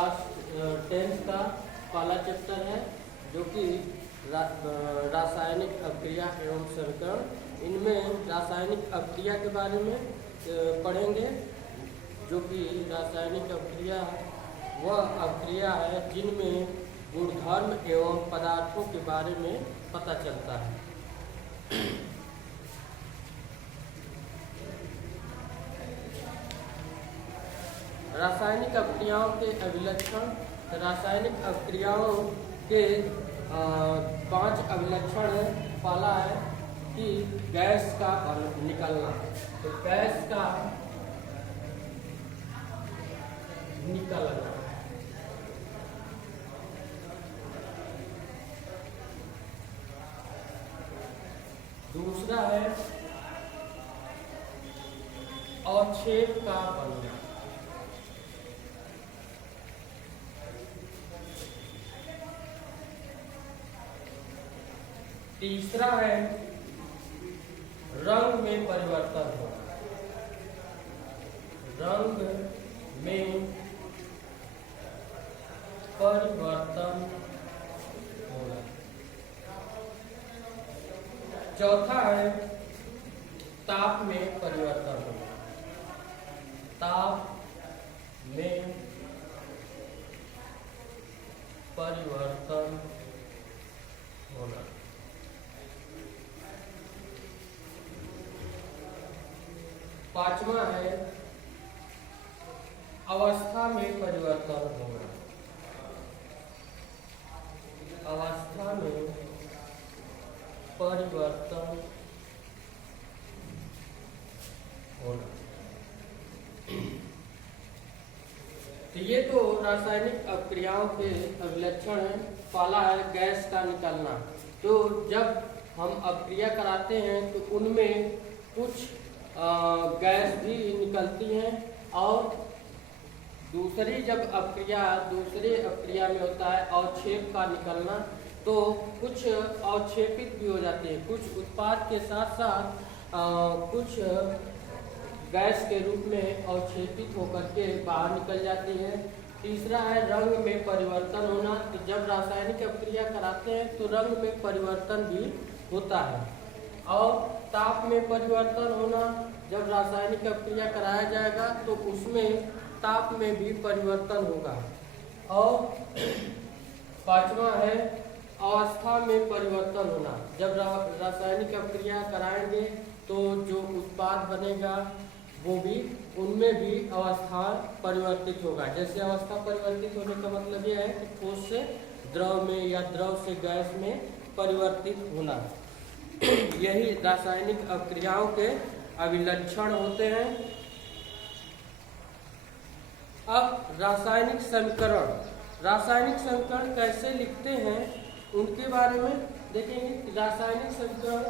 Class 10th का पहला chapter है जो कि रासायनिक अभिक्रिया एवं समीकरण। इनमें रासायनिक अभिक्रिया के बारे में पढ़ेंगे, जो कि रासायनिक अभिक्रिया वह अभिक्रिया है जिनमें गुणधर्म एवं पदार्थों के बारे में पता चलता है। रासायनिक अभिक्रियाओं के अभिलक्षण। रासायनिक अभिक्रियाओं के 5 अभिलक्षण है। पहला है कि गैस का निकलना, तो गैस का निकलना। दूसरा है अवक्षेप का बनना। तीसरा है रंग में परिवर्तन होना। रंग में परिवर्तन होना। चौथा है ताप में परिवर्तन होना। ताप में परिवर्तन होना। पांचवा है अवस्था में परिवर्तन होना। अवस्था में परिवर्तन होना। तो ये तो रासायनिक अभिक्रियाओं के अभिलक्षण हैं। पहला है गैस का निकलना। तो जब हम अभिक्रिया कराते हैं तो उनमें कुछ गैस भी निकलती हैं, और दूसरे अभिक्रिया में होता है अवक्षेप का निकलना। तो कुछ अवक्षेपित भी हो जाते हैं, कुछ उत्पाद के साथ साथ कुछ गैस के रूप में अवक्षेपित होकर के बाहर निकल जाती है। तीसरा है रंग में परिवर्तन होना। तो जब रासायनिक अभिक्रिया कराते हैं तो रंग में परिवर्तन भी होता है। और ताप में परिवर्तन होना, जब रासायनिक अभिक्रिया कराया जाएगा तो उसमें ताप में भी परिवर्तन होगा। और पांचवा है अवस्था में परिवर्तन होना। जब रासायनिक अभिक्रिया कराएंगे तो जो उत्पाद बनेगा वो भी, उनमें भी अवस्था परिवर्तित होगा। जैसे अवस्था परिवर्तित होने का मतलब यह है कि ठोस से द्रव में या द्रव से गैस में परिवर्तित होना। यही रासायनिक अभिक्रियाओं के अभिलक्षण होते हैं। अब रासायनिक समीकरण। रासायनिक समीकरण कैसे लिखते हैं उनके बारे में देखेंगे। रासायनिक समीकरण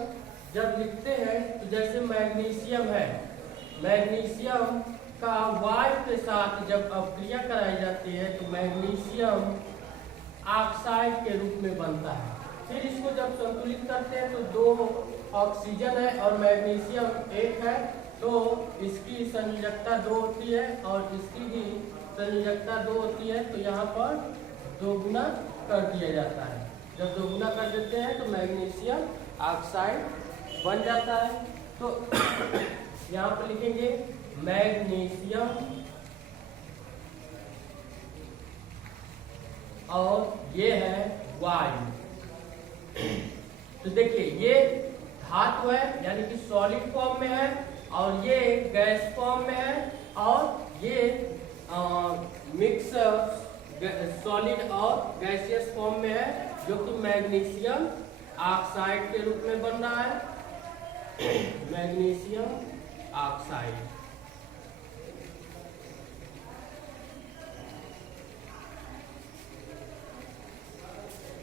जब लिखते हैं तो जैसे मैग्नीशियम है, मैग्नीशियम का वायु के साथ जब अभिक्रिया कराई जाती है तो मैग्नीशियम ऑक्साइड के रूप में बनता है। फिर इसको जब संतुलित करते हैं तो 2 ऑक्सीजन है और मैग्नीशियम 1 है, तो इसकी संयोजकता 2 होती है और इसकी भी संयोजकता 2 होती है। तो यहाँ पर 2 गुना कर दिया जाता है। जब 2 गुना कर देते हैं तो मैग्नीशियम ऑक्साइड बन जाता है। तो यहाँ पर लिखेंगे मैग्नीशियम और ये है वायु। तो देखिए ये धातु है, यानी कि सॉलिड फॉर्म में है, और ये गैस फॉर्म में है, और ये मिक्स सॉलिड और गैसियस फॉर्म में है, जो कि मैग्नीशियम ऑक्साइड के रूप में बन रहा है। Magnesium oxide.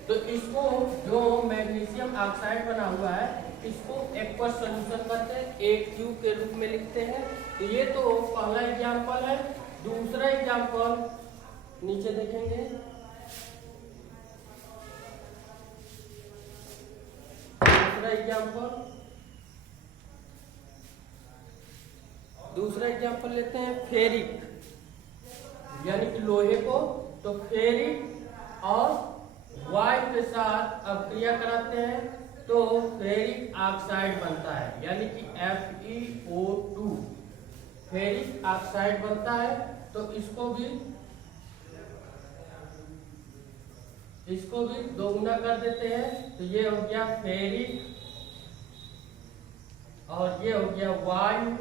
तो इसको जो मैग्नीशियम ऑक्साइड बना हुआ है इसको एक्वस सॉल्यूशन करते हैं, AQ के रूप में लिखते हैं। तो ये तो पहला एग्जाम्पल है। दूसरा एग्जाम्पल नीचे देखेंगे। दूसरा एग्जाम्पल लेते हैं फेरिक, यानी कि लोहे को तो फेरिक और वायु के साथ अपक्रिया कराते हैं तो फेरिक ऑक्साइड बनता है, यानी कि FeO2 फेरिक ऑक्साइड बनता है। तो इसको भी दोगुना कर देते हैं, तो ये हो गया फेरिक और ये हो गया वायु,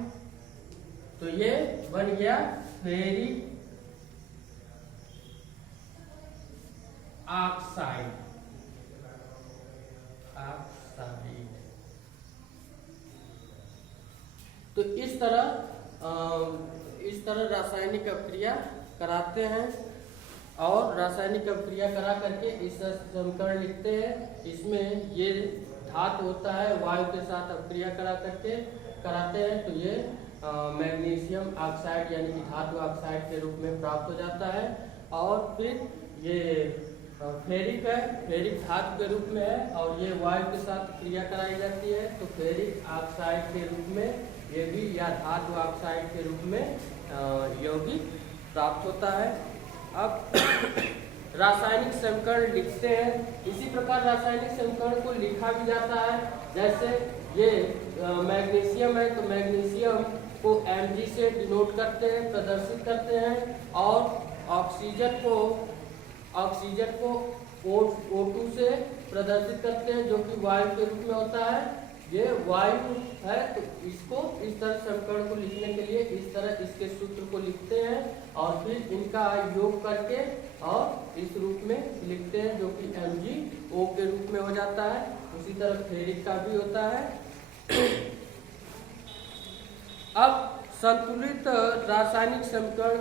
तो ये बन गया फेरिक ऑक्साइड। तो इस तरह रासायनिक अपक्रिया कराते हैं और रासायनिक अपक्रिया करा करके इस समीकरण लिखते हैं। इसमें ये धातु होता है, वायु के साथ अपक्रिया करा करके कराते हैं तो ये मैग्नीशियम ऑक्साइड यानी कि धातु ऑक्साइड के रूप में प्राप्त हो जाता है। और फिर ये फेरिक है, फेरिक धातु के रूप में है और ये वायु के साथ क्रिया कराई जाती है तो फेरिक ऑक्साइड के रूप में ये भी या धातु ऑक्साइड के रूप में यौगिक प्राप्त होता है। अब रासायनिक समीकरण लिखते हैं। इसी प्रकार रासायनिक समीकरण को लिखा भी जाता है, जैसे ये मैग्नीशियम है तो मैग्नीशियम को Mg से डिनोट करते हैं, प्रदर्शित करते हैं और ऑक्सीजन को O2 से प्रदर्शित करते हैं जो कि वायु के रूप में होता है। ये वायु है तो इसको इस तरह समीकरण को लिखने के लिए इस तरह इसके सूत्र को लिखते हैं और फिर इनका योग करके और इस रूप में लिखते हैं जो कि MgO के रूप में हो जाता है। उसी तरह फेरिक का भी होता है। अब संतुलित रासायनिक समीकरण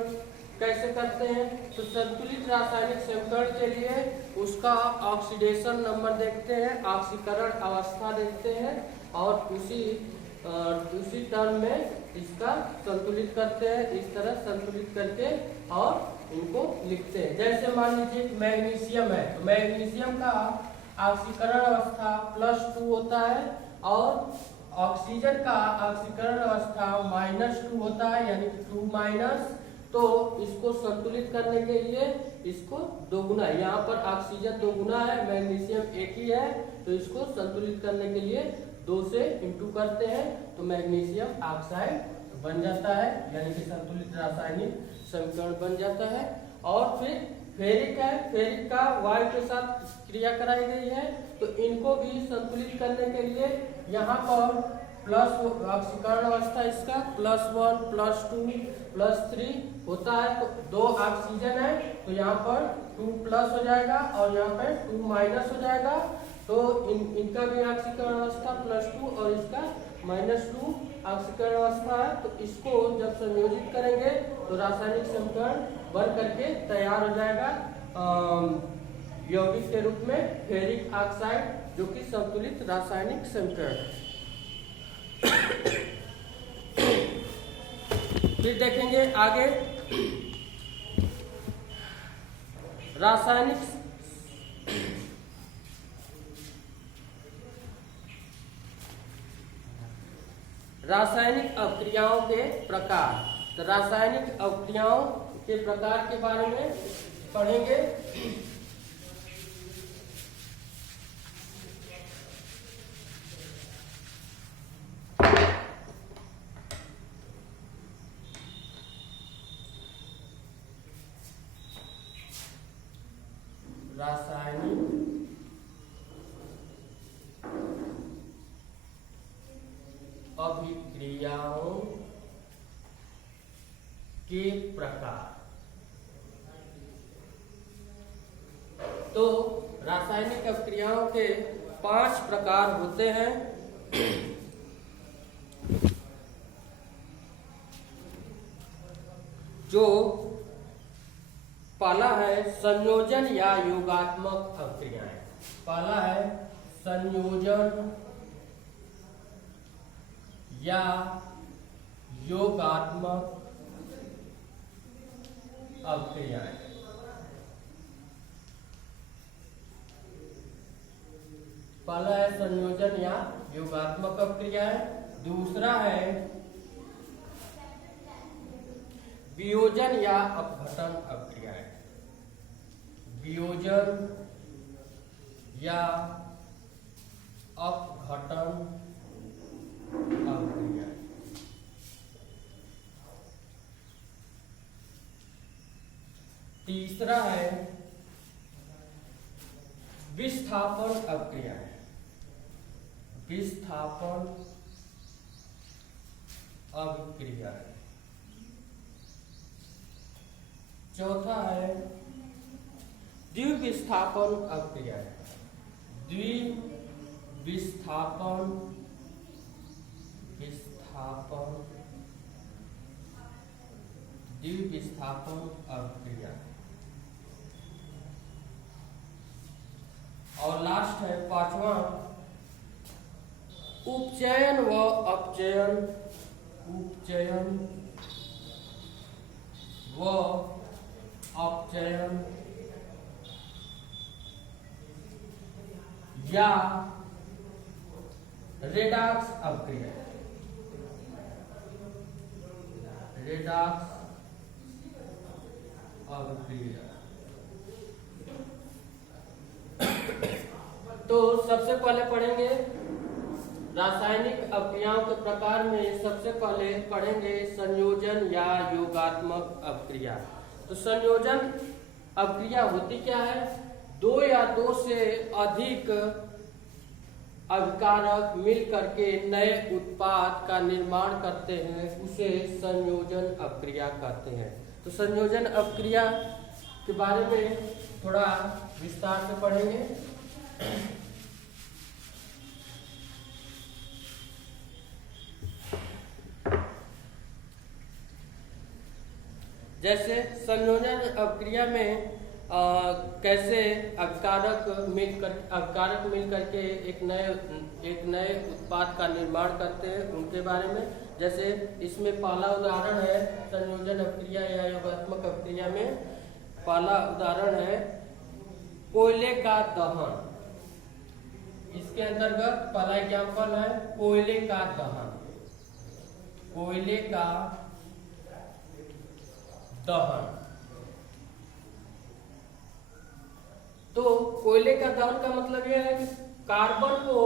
कैसे करते हैं, तो संतुलित रासायनिक समीकरण के लिए उसका ऑक्सीडेशन नंबर देखते हैं, ऑक्सीकरण अवस्था देखते हैं और उसी टर्म में इसका संतुलित करते हैं। इस तरह संतुलित करके और इनको लिखते हैं। जैसे मान लीजिए मैग्नीशियम है तो मैग्नीशियम का ऑक्सीकरण अवस्था +2 होता है और ऑक्सीजन का ऑक्सीकरण अवस्था -2 होता है, यानी कि 2-। तो इसको संतुलित करने के लिए इसको दोगुना, यहाँ पर ऑक्सीजन दोगुना है, मैग्नीशियम एक ही है, तो इसको संतुलित करने के लिए 2 से इंटू करते हैं तो मैग्नीशियम ऑक्साइड बन जाता है, यानी कि संतुलित रासायनिक समीकरण बन जाता है। और फिर फेरिक है, फेरिक का वायु के साथ क्रिया कराई गई है तो इनको भी संतुलित करने के लिए यहाँ पर प्लस ऑक्सीकरण अवस्था इसका +1 +2 +3 होता है। तो 2 ऑक्सीजन है तो यहाँ पर 2+ हो जाएगा और यहाँ पर 2- हो जाएगा। तो इनका भी ऑक्सीकरण अवस्था +2 और इसका -2 ऑक्सीकरण अवस्था है। तो इसको जब संयोजित करेंगे तो रासायनिक समीकरण बन करके तैयार हो जाएगा यौगिक के रूप में फेरिक ऑक्साइड, जो कि संतुलित रासायनिक समीकरण है। फिर देखेंगे आगे रासायनिक अपक्रियाओं के प्रकार। तो रासायनिक अपक्रियाओं के प्रकार के बारे में पढ़ेंगे। रासायनिक अभिक्रियाओं के प्रकार। तो रासायनिक अभिक्रियाओं के 5 प्रकार होते हैं। जो पहला है संयोजन या योगात्मक अभिक्रियाएं। पहला है संयोजन या योगात्मक अभिक्रियाएं। पहला है संयोजन या योगात्मक अभिक्रियाएं। दूसरा है वियोजन या अपघटन अभिक्रियाएं। वियोजन या अपघटन अभिक्रिया। तीसरा है विस्थापन अभिक्रिया। विस्थापन अभिक्रिया। चौथा है द्विविस्थापन अभिक्रिया। द्विविस्थापन द्विविस्थापन अभिक्रिया। और लास्ट है पांचवा उपचयन व अपचयन। उपचयन व अपचयन या रेडॉक्स अभिक्रिया। रेडॉक्स अभिक्रिया। तो सबसे पहले पढ़ेंगे रासायनिक अभिक्रियाओं के प्रकार में। सबसे पहले पढ़ेंगे संयोजन या योगात्मक अभिक्रिया। तो संयोजन अभिक्रिया होती क्या है? दो या दो से अधिक अभिकारक मिल करके नए उत्पाद का निर्माण करते हैं, उसे संयोजन अभिक्रिया कहते हैं। तो संयोजन अभिक्रिया के बारे में थोड़ा विस्तार से पढ़ेंगे। जैसे संयोजन अभिक्रिया में कैसे अभिकारक मिल करके एक नए उत्पाद का निर्माण करते हैं, उनके बारे में। जैसे इसमें पहला उदाहरण है संयोजन अभिक्रिया या योगात्मक अभिक्रिया में। पहला उदाहरण है कोयले का दहन। इसके अंतर्गत पहला एग्जाम्पल है कोयले का दहन। कोयले का दहन। तो कोयले का दहन का मतलब यह है कि कार्बन को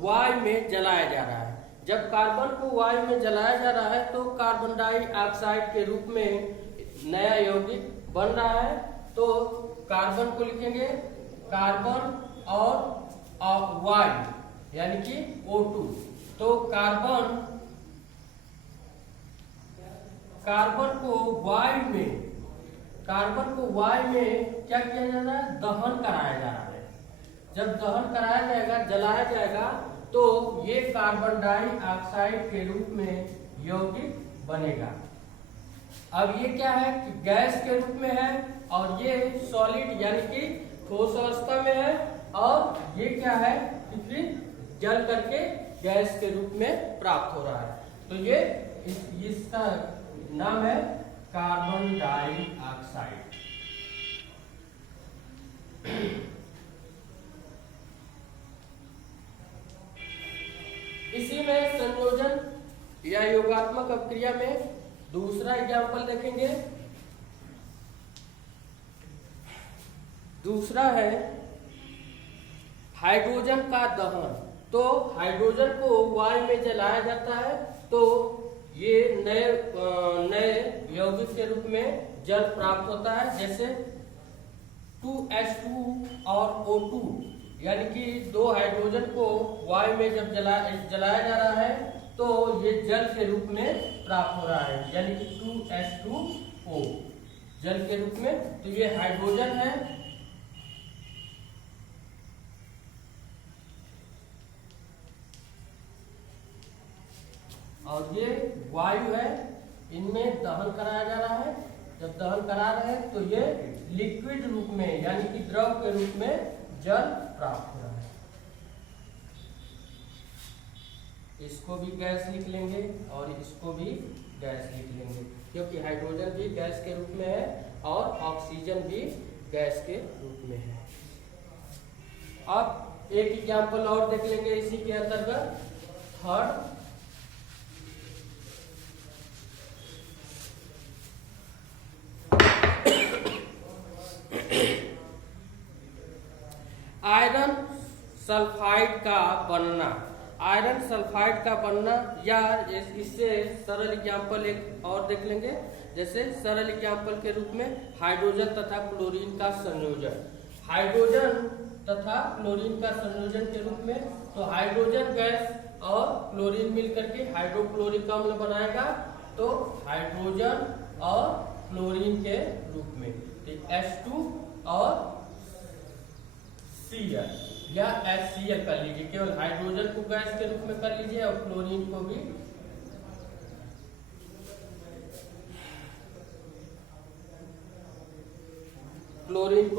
वायु में जलाया जा रहा है। जब कार्बन को वायु में जलाया जा रहा है तो कार्बन डाइऑक्साइड के रूप में नया यौगिक बन रहा है। तो कार्बन को लिखेंगे कार्बन और वायु यानी कि O2। तो कार्बन को वायु में क्या किया जा रहा है? दहन कराया जा रहा है। जब दहन कराया जाएगा, जलाया जाएगा, तो ये कार्बन डाइऑक्साइड के रूप में यौगिक बनेगा। अब ये क्या है कि गैस के रूप में है और ये सॉलिड यानी कि ठोस अवस्था में है, और ये क्या है कि फिर जल करके गैस के रूप में प्राप्त हो रहा है। तो ये इसका नाम है कार्बन डाइऑक्साइड। इसी में संयोजन या योगात्मक अभिक्रिया में दूसरा एग्जाम्पल देखेंगे। दूसरा है हाइड्रोजन का दहन। तो हाइड्रोजन को वायु में जलाया जाता है, तो ये नए यौगिक के रूप में जल प्राप्त होता है। जैसे 2H2 और O2 यानी कि दो हाइड्रोजन को वायु में जब जलाया जा रहा है तो ये जल के रूप में प्राप्त हो रहा है, यानी कि 2H2O जल के रूप में। तो ये हाइड्रोजन है और ये वायु है। इनमें दहन कराया जा रहा है। जब दहन करा रहे हैं तो ये लिक्विड रूप में यानी कि द्रव के रूप में जल प्राप्त हो रहा है। इसको भी गैस लिख लेंगे और इसको भी गैस लिख लेंगे, क्योंकि हाइड्रोजन भी गैस के रूप में है और ऑक्सीजन भी गैस के रूप में है। अब एक एग्जाम्पल और देख लेंगे इसी के अंतर्गत। थर्ड सल्फाइड का बनना। आयरन सल्फाइड का बनना, या इससे सरल एग्जाम्पल एक और देख लेंगे। जैसे सरल एग्जाम्पल के रूप में हाइड्रोजन तथा क्लोरीन का संयोजन। हाइड्रोजन तथा क्लोरीन का संयोजन के रूप में, तो हाइड्रोजन गैस और क्लोरीन मिलकर के हाइड्रोक्लोरिक अम्ल बनाएगा, तो हाइड्रोजन और क्लोरीन के रूप में H2 और Cl या HCl कर लीजिए। केवल हाइड्रोजन को गैस के रूप में कर लीजिए और क्लोरीन को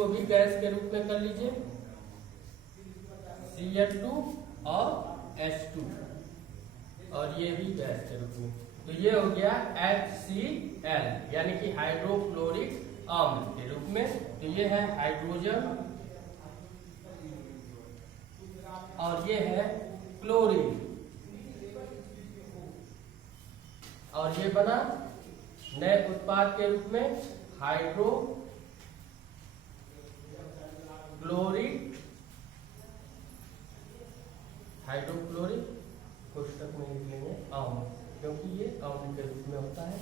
भी गैस के रूप में कर लीजिए, Cl2 और H2, और ये भी गैस के रूप में। तो ये हो गया HCl यानी कि हाइड्रोक्लोरिक अम्ल के रूप में। तो ये है हाइड्रोजन और ये है क्लोरीन, और ये बना नए उत्पाद के रूप में हाइड्रोक्लोरिक पुस्तक में लिख लेंगे अम्ल, क्योंकि ये अम्ल के रूप में होता है।